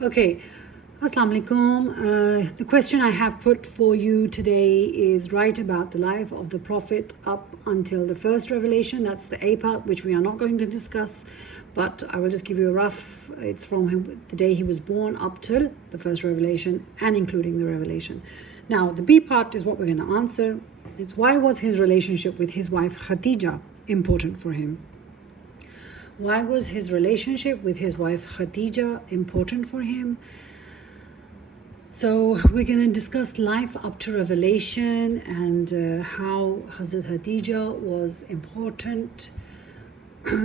Okay, Assalamu alaikum. The question I have put for you today is write about the life of the Prophet up until the first revelation. That's the A part, which we are not going to discuss, but I will just give you a rough. It's from the day he was born up till the first revelation and including the revelation. Now, the B part is what we're going to answer. It's why was his relationship with his wife Khadija important for him? Why was his relationship with his wife Khadija important for him? So we're going to discuss life up to revelation and how Hazrat Khadija was important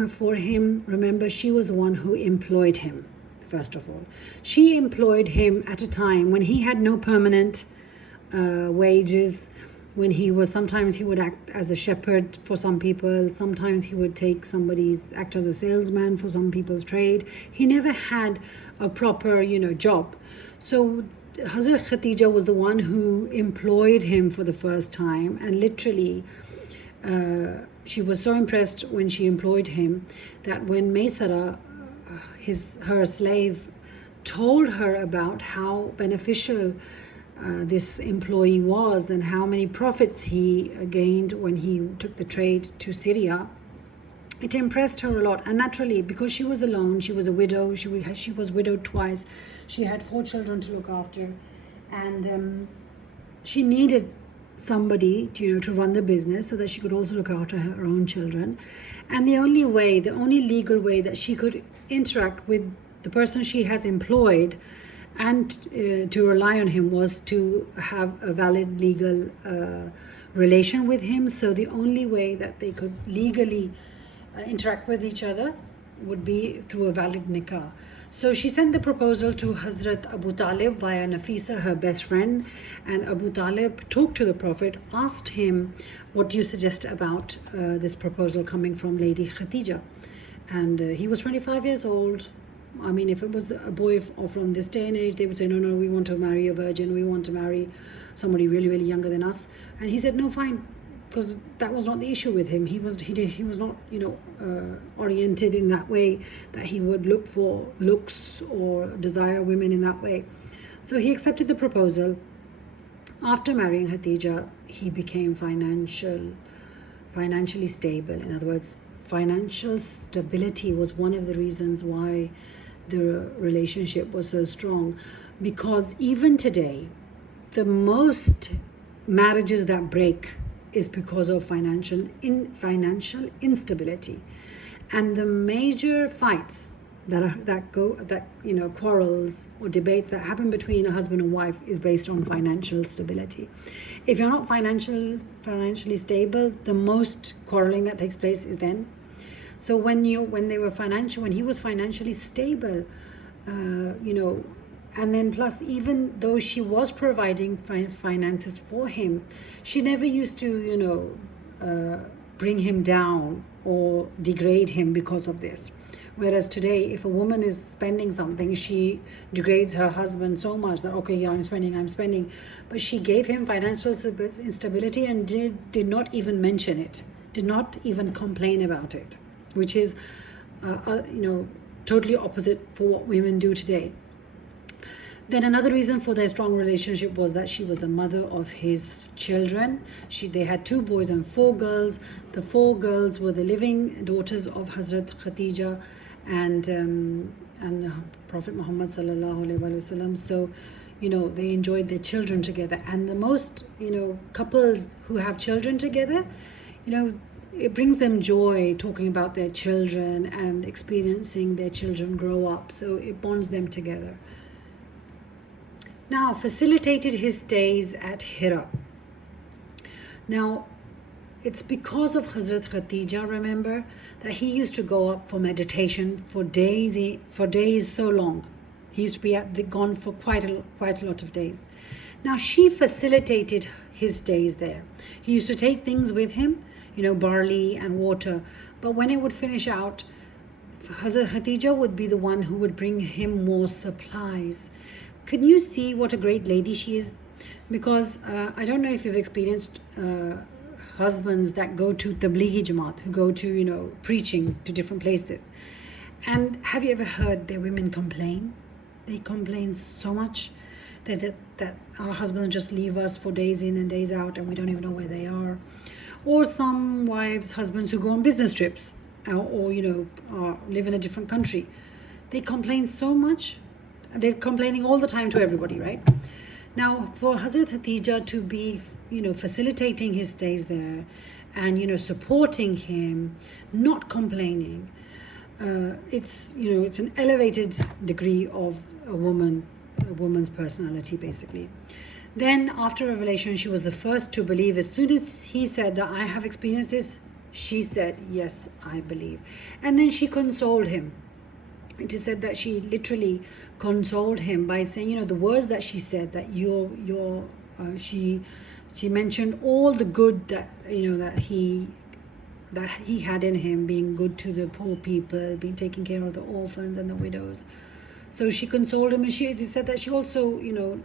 for him. Remember, she was the one who employed him, first of all. She employed him at a time when he had no permanent wages, when sometimes he would act as a shepherd for some people, sometimes he would act as a salesman for some people's trade. He never had a proper, job. So Hazrat Khadija was the one who employed him for the first time, and literally she was so impressed when she employed him that when Maysara, her slave, told her about how beneficial this employee was and how many profits he gained when he took the trade to Syria, it impressed her a lot. And naturally, because she was alone, she was a widow, she was widowed twice, she had 4 children to look after, and she needed somebody to run the business so that she could also look after her own children. And the only legal way that she could interact with the person she has employed and to rely on him was to have a valid legal relation with him. So the only way that they could legally interact with each other would be through a valid nikah. So she sent the proposal to Hazrat Abu Talib via Nafisa, her best friend, and Abu Talib talked to the Prophet, asked him, what do you suggest about this proposal coming from Lady Khadija? And he was 25 years old. I mean, if it was a boy from this day and age, they would say, no, we want to marry a virgin, we want to marry somebody really, really younger than us. And he said, no, fine, because that was not the issue with him. He was not, oriented in that way that he would look for looks or desire women in that way. So he accepted the proposal. After marrying Khadija, he became financially stable. In other words, financial stability was one of the reasons why the relationship was so strong, because even today the most marriages that break is because of financial instability, and the major fights quarrels or debates that happen between a husband and wife is based on financial stability. If you're not financially stable, the most quarreling that takes place is then. So when he was financially stable, and then plus, even though she was providing finances for him, she never used to, bring him down or degrade him because of this. Whereas today, if a woman is spending something, she degrades her husband so much that, okay, yeah, I'm spending. But she gave him financial instability and did not even mention it, did not even complain about it, which is, totally opposite for what women do today. Then another reason for their strong relationship was that she was the mother of his children. They had 2 boys and 4 girls. The 4 girls were the living daughters of Hazrat Khadija and the Prophet Muhammad sallallahu alaihi wasallam. So, they enjoyed their children together. And the most, couples who have children together, it brings them joy talking about their children and experiencing their children grow up. So it bonds them together. Now, facilitated his stays at Hira. Now, it's because of Hazrat Khadija, remember, that he used to go up for meditation for days so long. He used to be gone for quite a lot of days. Now, she facilitated his stays there. He used to take things with him, barley and water. But when it would finish out, Hazrat Khadija would be the one who would bring him more supplies. Can you see what a great lady she is? Because I don't know if you've experienced husbands that go to Tablighi Jamaat, who go to, preaching to different places. And have you ever heard their women complain? They complain so much that our husbands just leave us for days in and days out and we don't even know where they are. Or some wives, husbands who go on business trips or live in a different country. They complain so much. They're complaining all the time to everybody, right? Now, for Hazrat Khatija to be, facilitating his stays there and, supporting him, not complaining, it's an elevated degree of a woman's personality, basically. Then after revelation, she was the first to believe. As soon as he said that I have experienced this, she said, yes, I believe. And then she consoled him. It is said that she literally consoled him by saying, the words that she said, that she mentioned all the good that that he had in him, being good to the poor people, being taking care of the orphans and the widows. So she consoled him, and she said that she also,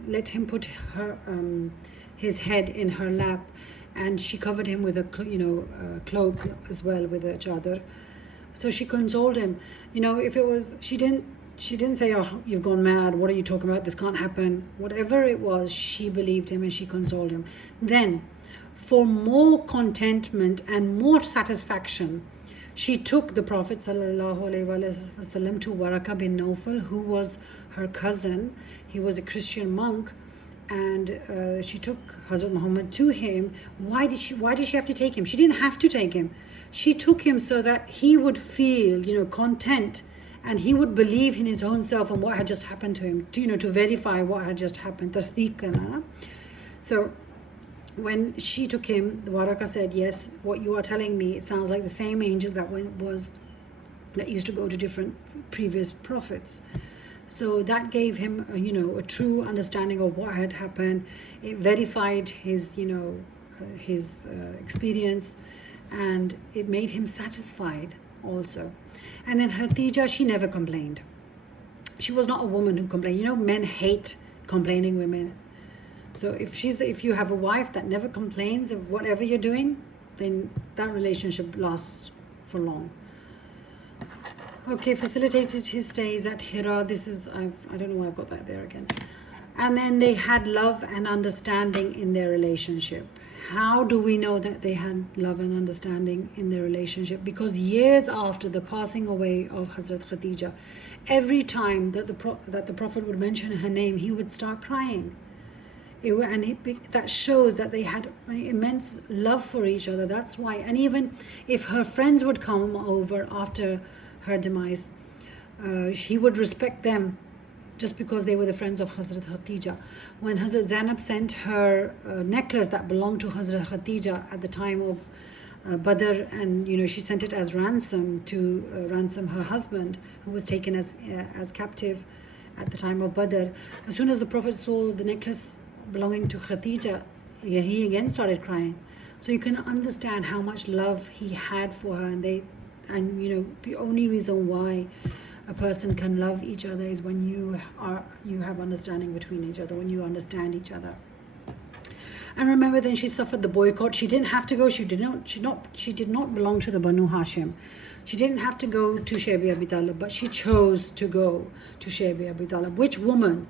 let him put his head in her lap, and she covered him with a cloak as well, with a chadar. So she consoled him. If it was, she didn't say, oh, you've gone mad, what are you talking about, this can't happen. Whatever it was, she believed him and she consoled him. Then, for more contentment and more satisfaction, she took the Prophet ﷺ to Waraka bin Nawfal, who was her cousin. He was a Christian monk, and she took Hazrat Muhammad to him. Why did she have to take him? She didn't have to take him. She took him so that he would feel, content, and he would believe in his own self and what had just happened to him, to verify what had just happened. Tasdeeq karna. So when she took him, the Waraka said, yes, what you are telling me, it sounds like the same angel that used to go to different previous prophets. So that gave him, a true understanding of what had happened. It verified his, his experience, and it made him satisfied also. And then Khatija, she never complained. She was not a woman who complained. Men hate complaining women. So if you have a wife that never complains of whatever you're doing, then that relationship lasts for long. Okay, facilitated his stays at Hira. This is, I don't know why I've got that there again. And then they had love and understanding in their relationship. How do we know that they had love and understanding in their relationship? Because years after the passing away of Hazrat Khatija, every time that the Prophet would mention her name, he would start crying. That shows that they had immense love for each other. That's why. And even if her friends would come over after her demise, he would respect them just because they were the friends of Hazrat Khatija. When Hazrat Zainab sent her necklace that belonged to Hazrat Khatija at the time of Badr, and she sent it as ransom to ransom her husband, who was taken as captive at the time of Badr. As soon as the Prophet saw the necklace belonging to Khatija, he again started crying. So you can understand how much love he had for her, and the only reason why a person can love each other is when you have understanding between each other, when you understand each other. And remember, then she suffered the boycott. She didn't have to go. She did not belong to the Banu Hashim. She didn't have to go to Shaybi Abi Talib, but she chose to go to Shaybi Abi Talib. Which woman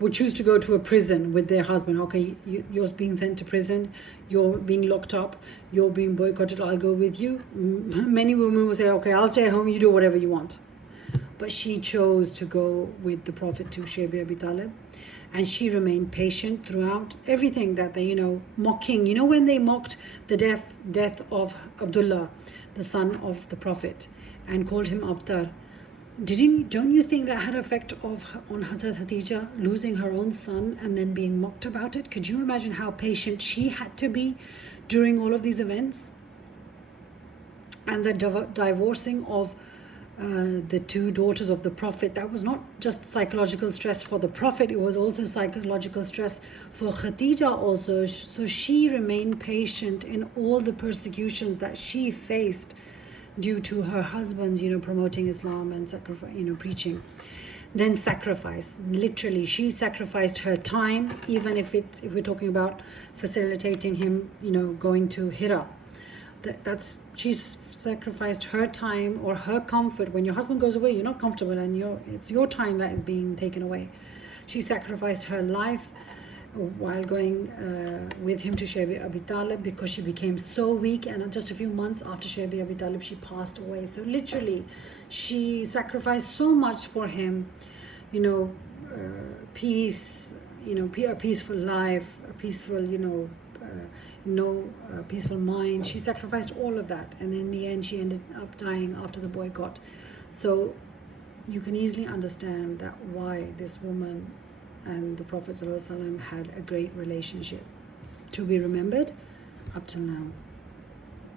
would choose to go to a prison with their husband? Okay, you're being sent to prison, you're being locked up, you're being boycotted, I'll go with you. Many women will say, okay, I'll stay at home, you do whatever you want. But she chose to go with the Prophet to Shaybi Abi Talib, and she remained patient throughout everything that they, mocking. When they mocked the death of Abdullah, the son of the Prophet, and called him Abtar, don't you think that had an effect on Hazrat Khatija, losing her own son and then being mocked about it? Could you imagine how patient she had to be during all of these events? And the divorcing of the two daughters of the Prophet, that was not just psychological stress for the Prophet, it was also psychological stress for Khatija also. So she remained patient in all the persecutions that she faced due to her husband's, promoting Islam and preaching. Then sacrifice. Literally, she sacrificed her time, even if we're talking about facilitating him, going to Hira. She's sacrificed her time or her comfort. When your husband goes away, you're not comfortable, and it's your time that is being taken away. She sacrificed her life while going with him to Shaybi Abi Talib, because she became so weak, and just a few months after Shaybi Abi Talib she passed away. So literally she sacrificed so much for him, peace, a peaceful life, a peaceful, peaceful mind. She sacrificed all of that, and in the end she ended up dying after the boycott. So you can easily understand that why this woman and the Prophet ﷺ had a great relationship, to be remembered up till now.